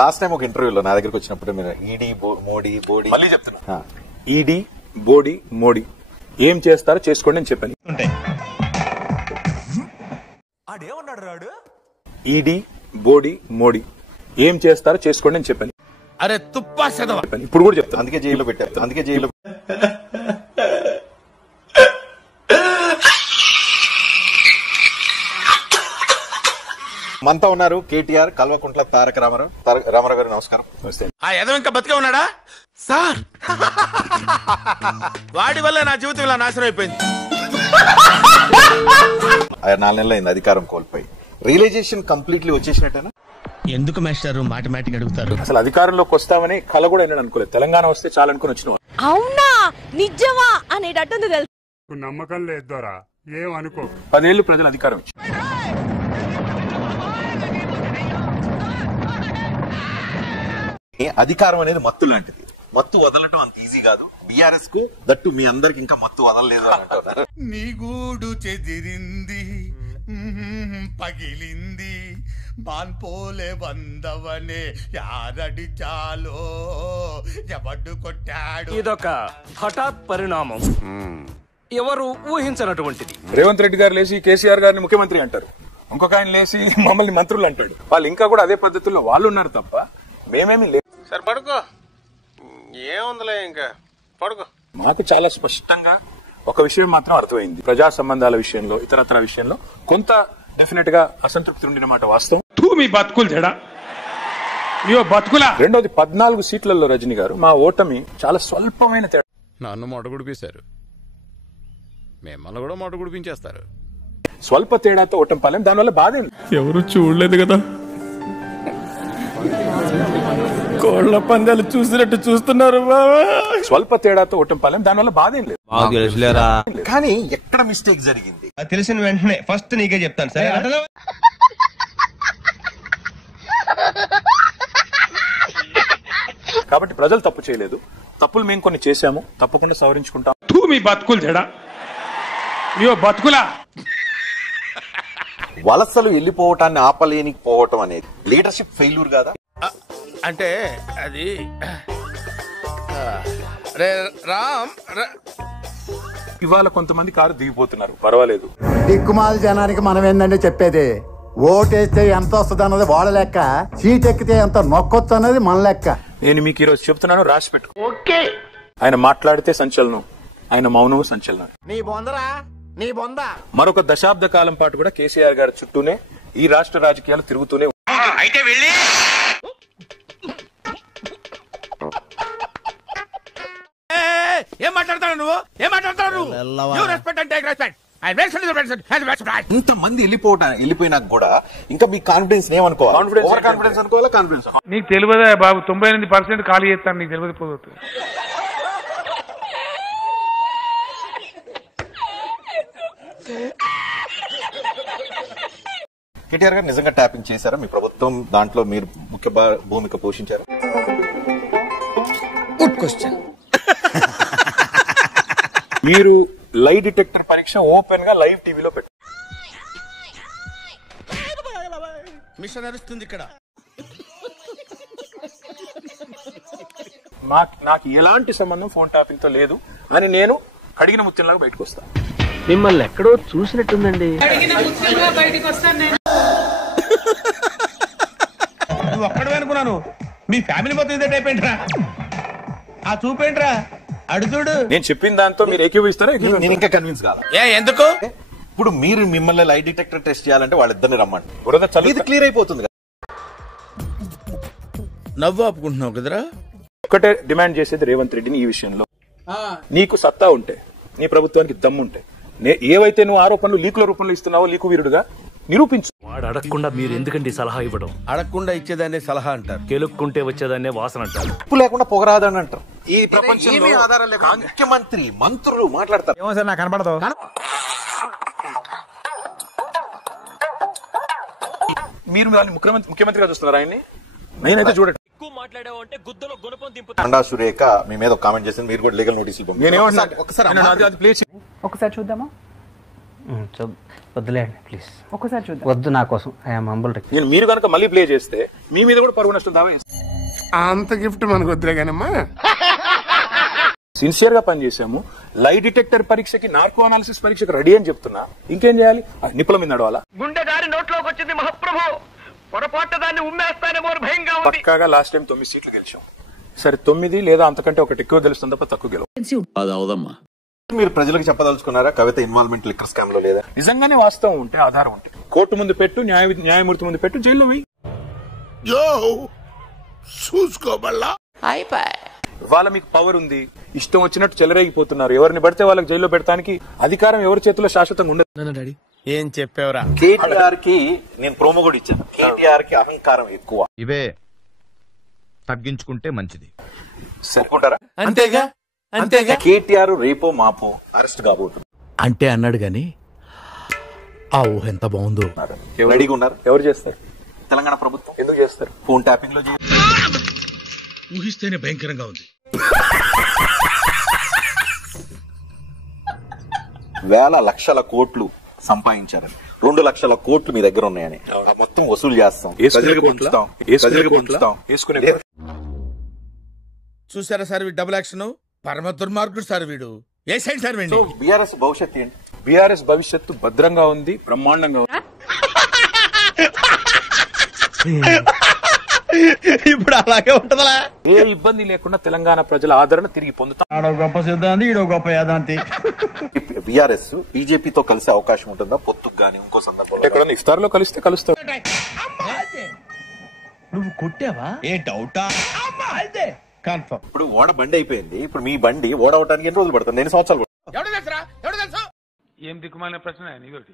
Last time ఒక ఇంటర్వ్యూలో నా దగ్గరకు వచ్చినప్పుడు మీరు ఈడీ మోడీ బోడీ మళ్ళీ చెప్తున్నా, ఈడీ బోడీ మోడీ ఏం చేస్తారో చేసుకోండి అని చెప్పాను. ఈడీ బోడీ మోడీ ఏం చేస్తారో చేసుకోండి అని చెప్పాను. అరే తుప్పా చదవ, ఇప్పుడు కూడా చెప్తాను. అందుకే జైల్లో పెట్టారు. మనతో ఉన్నారు కేటీఆర్, కల్వకుంట్ల తారక రామారావు గారు. నమస్కారం. ఆ యదవ ఇంకా బతికే ఉన్నాడా సార్? వాడి వల్ల నా జీవితం ఇలా నాశనం అయిపోయింది. 4 నెలలు అయింది అధికారం కోల్పోయి. రియలైజేషన్ కంప్లీట్లీ వచ్చేసినట్టేనా? ఎందుకు మాస్టర్ మాటిమాటికి అడుగుతారు? అసలు అధికారంలోకి వస్తామని కళ కూడా నేను అనుకోలేదు. తెలంగాణ వస్తే చాలనుకుని వచ్చిన. అవునా నిజమా అనేటట్టుంది తెలుసు. నమ్మకం లేదు దొరా, ఏం అనుకో. 10 ఏళ్ళు ప్రజలు అధికారం ఇచ్చారు. అధికారం అనేది మత్తు లాంటిది. మత్తు వదలటం అంత ఈజీ కాదు. బీఆర్ఎస్ కు దట్టు మీ అందరికి ఇంకా మత్తు వదలలేదు అని అంటారు. నీ గూడు చెదిరింది, పగిలింది, బాన్పోలే వందవనే యారడి చాలో ఎవడ్డు కొట్టాడు. ఇదొక హఠాత్ పరిణామం, ఎవరు ఊహించనటువంటిది. రేవంత్ రెడ్డి గారు లేచి కేసీఆర్ గారిని ముఖ్యమంత్రి అంటారు, ఇంకొక ఆయన లేచి మమ్మల్ని మంత్రులు అంటాడు. వాళ్ళు ఇంకా కూడా అదే పద్ధతుల్లో వాళ్ళు ఉన్నారు తప్ప మేమేమి లేదు. సరే పడుకో, ఏముందిలే ఇంకా పడుకో. మాకు చాలా స్పష్టంగా ఒక విషయం మాత్రం అర్థమైంది. ప్రజా సంబంధాల విషయంలో, ఇతరత్ర విషయంలో కొంత డెఫినెట్ గా అసంతృప్తి ఉండిన మాట వాస్తవం. మీ బతుకులు చెడా, బతుకులా. రెండోది 14 సీట్లలో రజనీ గారు మా ఓటమి చాలా స్వల్పమైన తేడా. నన్ను మాట గుడిపేశారు, మిమ్మల్ని కూడా మాట గుడిపించేస్తారు. స్వల్ప తేడాతో ఓటమి పాలేం. దానివల్ల బాధ ఎవరు చూడలేదు కదా, కోళ్ల పందాలు చూసినట్టు చూస్తున్నారు బాబా. స్వల్ప తేడాతో ఓటమి పాలేం. దానివల్ల బాధ ఏం లేదు. కానీ ఎక్కడ మిస్టేక్ జరిగింది తెలిసిన వెంటనే ఫస్ట్ నీకే చెప్తాను సరే. కాబట్టి ప్రజలు తప్పు చేయలేదు. తప్పులు మేము కొన్ని చేశాము, తప్పకుండా సవరించుకుంటాం. మీ బతుకులు చెడా, బతుకులా. వలసలు వెళ్ళిపోవటాన్ని ఆపలేనిపోవటం అనేది లీడర్షిప్ ఫెయిల్యూర్ కాదా? అంటే అది ఇవాళ కొంతమంది కారు దిగిపోతున్నారు, పర్వాలేదు. దిక్కుమాల జనానికి మనం ఏంటంటే చెప్పేది, ఓటేస్తే ఎంత వస్తుంది అన్నది వాళ్ళ లెక్క, సీట్ ఎక్కితే ఎంత నొక్కొచ్చు అన్నది మన లెక్క. నేను మీకు ఈరోజు చెప్తున్నాను, రాసి పెట్టుకో. ఆయన మాట్లాడితే సంచలనం, ఆయన మౌనం సంచలనం. నీ బొందరా, నీ బొంద. మరొక దశాబ్ద కాలం పాటు కూడా కేసీఆర్ గారి చుట్టూనే ఈ రాష్ట్ర రాజకీయాలు తిరుగుతూనే. అయితే వెళ్ళి ఏం మాట్లాడతావు నువ్వు? ఏం మాట్లాడతావు నువ్వు? Respect and take respect. ఇంతమంది వెళ్ళిపోయినాక కూడా ఇంకా మీ కాన్ఫిడెన్స్ ఏమనుకోవాలి? ఓవర్ కాన్ఫిడెన్స్ అనుకోవాలా, కాన్ఫిడెన్స్? నీకు తెలియదా బాబు, 98% ఖాళీ చేస్తాను, నీకు తెలియదు పోతుంది. కేటీఆర్ గారు నిజంగా ట్యాపింగ్ చేశారా? మీ ప్రభుత్వం దాంట్లో మీరు ముఖ్య భూమిక పోషించారు? Good question. మీరు లై డిటెక్టర్ పరీక్ష ఓపెన్ గా లైవ్ టీవీలో పెట్టారు. మిషన్ నడుస్తుంది ఇక్కడ. నాకు ఎలాంటి సంబంధం ఫోన్ టాపింగ్ తో లేదు అని నేను అడిగిన ముత్యంలాగా బయటకు వస్తాను. మిమ్మల్ని ఎక్కడో చూసినట్టుందండి. నువ్వు ఒక్కడే అనుకున్నాను, మీ ఫ్యామిలీ మొత్తం ఇదే టైప్ ఏంట్రా? ఆ చూపేంట్రా, అడు చూడు. నేను చెప్పిన దాంతో మీరు ఏకీభవిస్తారా? నేను ఇంకా కన్విన్స్ కాదు. ఎందుకు? ఇప్పుడు మీరు మిమ్మల్ని లై డిటెక్టర్ టెస్ట్ చేయాలంటే వాళ్ళిద్దరిని రమ్మండి, ఇది క్లియర్ అయిపోతుంది. నవ్వు ఆపుకుంటున్నావు కదరా. ఒకటే డిమాండ్ చేసేది రేవంత్ రెడ్డిని ఈ విషయంలో, నీకు సత్తా ఉంటే, నీ ప్రభుత్వానికి దమ్ముంటే, ఏవైతే నువ్వు ఆరోపణలు లీకుల రూపంలో ఇస్తున్నావో లీకు వీరుడుగా నిరూపించు. వాడు అడగకుండా మీరు ఎందుకండి సలహా ఇవ్వడం? అడగకుండా ఇచ్చేదాన్నే సలహా అంటారు, కెలుక్కుంటే వచ్చేదాన్నే వాసన అంటారు. ఉప్పు లేకుండా పొగరాదని అంటారు. ఈ ప్రపంచంలో ఆధారం లేకుండా ముఖ్యమంత్రి మంత్రులు మాట్లాడతారు. ఏమో సార్ నాకు కనపడదు. మీరు ముఖ్యమంత్రిగా చూస్తున్నారు ఆయన్ని, నేనైతే చూడండి. అండా సురేఖ మీ మీద ఒక కామెంట్ చేసింది, మీరు కూడా లీగల్ నోటీసులు ఒకసారి చూద్దామా? వద్దులేండి ప్లీజ్, ఒకసారి చూద్దాం. వద్దు నా కోసం. I'm humble request. నేను మీరు కనుక మళ్ళీ ప్లే చేస్తే మీ మీద కూడా పరువు నష్టం దావా వేస్తాను. అంత గిఫ్ట్ మనకు వద్దులే కానమ్మా. సిన్సియర్ గా పనిచేసాము. లై డిటెక్టర్ పరీక్షకి, నార్కో అనాలిసిస్ పరీక్షకి రెడీ అని చెప్తున్నా. ఇంకేం చేయాలి? నిప్పుల మీద నడవాలా? గుండె దారి నోట్లోకి వచ్చింది మహాప్రభు, పొరపాటు దాన్ని ఉమ్మేస్తానేమో భయంగా ఉంది. పక్కాగా లాస్ట్ టైం 9 సీట్లు గెలిచాం. సరే 9 లేదా అంతకంటే ఒకటి ఎక్కువ గెలుస్తుంది తప్ప తక్కువ గెలవు. అది అవదమ్మా. మీరు ప్రజలకు చెప్పదలుచుకున్నారా కవిత ఇన్వాల్వ్మెంట్ లిక్కర్ స్కామ్ లో లేదా? నిజంగానే వాస్తవం ఉంటే, ఆధారం ఉంటే కోర్టు ముందు పెట్టు, న్యాయమూర్తి ముందు పెట్టు, జైల్లో వెయ్యి. వాళ్ళ మీకు పవర్ ఉంది, ఇష్టం వచ్చినట్టు చెలరేగిపోతున్నారు. ఎవరిని పడితే వాళ్ళకి జైల్లో పెడతానికి అధికారం ఎవరి చేతిలో శాశ్వతంగా ఉండదు. ఏం చెప్పావురా? కేటీఆర్ కి నేను ప్రోమో కూడా ఇచ్చాను. కేటీఆర్ కి అహంకారం ఎక్కువ. ఇవే తగ్గించుకుంటే మంచిది. సరిపోతారా? అంతేగా అంతేగా. కేటీఆర్ రేపో మాపో అరెస్ట్ కాబోతున్నారు అంటే అన్నాడు గాని ఆ ఊహ ఎంత బాగుందో. రెడీగా ఉన్నారు. ఎవరు చేస్తారు? తెలంగాణ ప్రభుత్వం. ఎందుకు చేస్తారు? ఫోన్ ట్యాపింగ్ లో ఊహిస్తేనే భయంకరంగా ఉంది. వేల లక్షల కోట్లు సంపాదించారని, 2 లక్షల కోట్లు మీ దగ్గర ఉన్నాయని మొత్తం వసూలు చేస్తాం, ప్రజలకు పంచుతాం. చూసారా సార్ వీడు డబుల్ యాక్షన్, పరమ దుర్మార్గుడు సార్ వీడు. ఏ సైడ్ సార్ వీడు? బీఆర్ఎస్ భవిష్యత్తు ఏంటి? బీఆర్ఎస్ భవిష్యత్తు భద్రంగా ఉంది, బ్రహ్మాండంగా ఉంది. ఇప్పుడు అలాగే ఉంటదా? ఏ ఇబ్బంది లేకుండా తెలంగాణ ప్రజల ఆదరణ తిరిగి పొందుతాం. గొప్ప సిద్ధాంతి, ఈడో గొప్ప యాదాంతి. బీఆర్ఎస్ బీజేపీతో కలిసే అవకాశం ఉంటుందా పొత్తుకు గానీ ఇంకో సందర్భంలో? ఎక్కడన్నా ఇఫ్తార్లో కలిస్తే కలుస్తాం. నువ్వు కొట్టావా? ఏ డౌటా? కన్ఫర్మ్. ఇప్పుడు ఓడ బండి అయిపోయింది. ఇప్పుడు మీ బండి ఓడవటానికి ఎన్ని రోజులు పడుతుంది? 2 సంవత్సరాలు పడుతుంది. ఎవడు తెలుసా? ఏం దిక్కుమాలిన ప్రశ్న నీదొకటి.